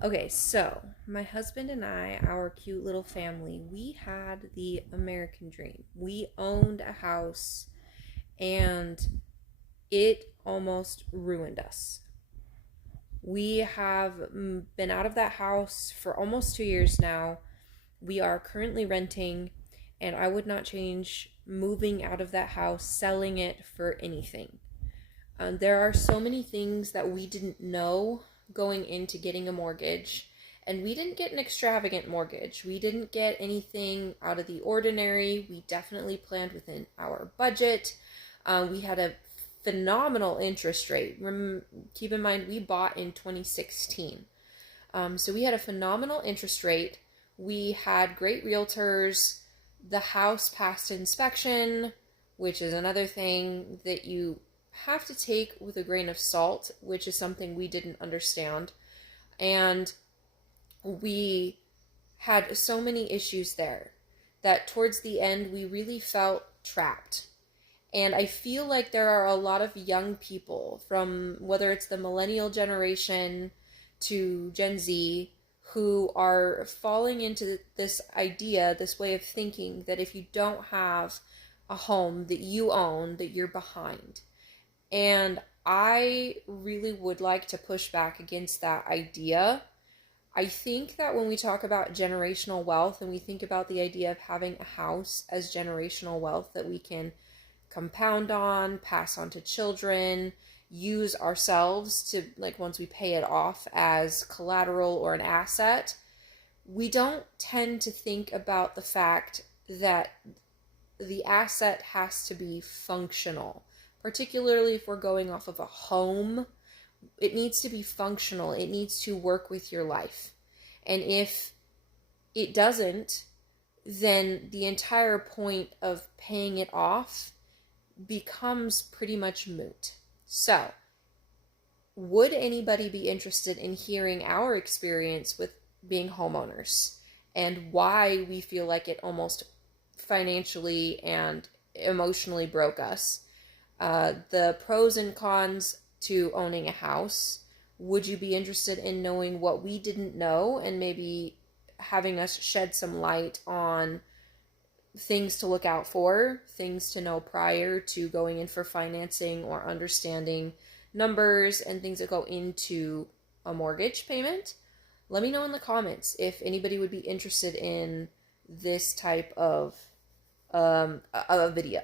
Okay, so my husband and I, our cute little family, we had the American dream. We owned a house and it almost ruined us. We have been out of that house for almost 2 years now. We are currently renting, and I would not change moving out of that house, selling it for anything. There are so many things that we didn't know going into getting a mortgage. And we didn't get an extravagant mortgage. We didn't get anything out of the ordinary. We definitely planned within our budget. We had a phenomenal interest rate. Keep in mind, we bought in 2016. So we had a phenomenal interest rate. We had great realtors. The house passed inspection, which is another thing that you have to take with a grain of salt, which is something we didn't understand. And we had so many issues there that towards the end we really felt trapped. And I feel like there are a lot of young people, from whether it's the millennial generation to Gen Z, who are falling into this idea, this way of thinking that if you don't have a home that you own, that you're behind. And I really would like to push back against that idea. I think that when we talk about generational wealth and we think about the idea of having a house as generational wealth that we can compound on, pass on to children, use ourselves to, like, once we pay it off as collateral or an asset, we don't tend to think about the fact that the asset has to be functional. Particularly if we're going off of a home, it needs to be functional. It needs to work with your life. And if it doesn't, then the entire point of paying it off becomes pretty much moot. So, would anybody be interested in hearing our experience with being homeowners and why we feel like it almost financially and emotionally broke us? The pros and cons to owning a house. Would you be interested in knowing what we didn't know and maybe having us shed some light on things to look out for, things to know prior to going in for financing or understanding numbers and things that go into a mortgage payment? Let me know in the comments if anybody would be interested in this type of a video.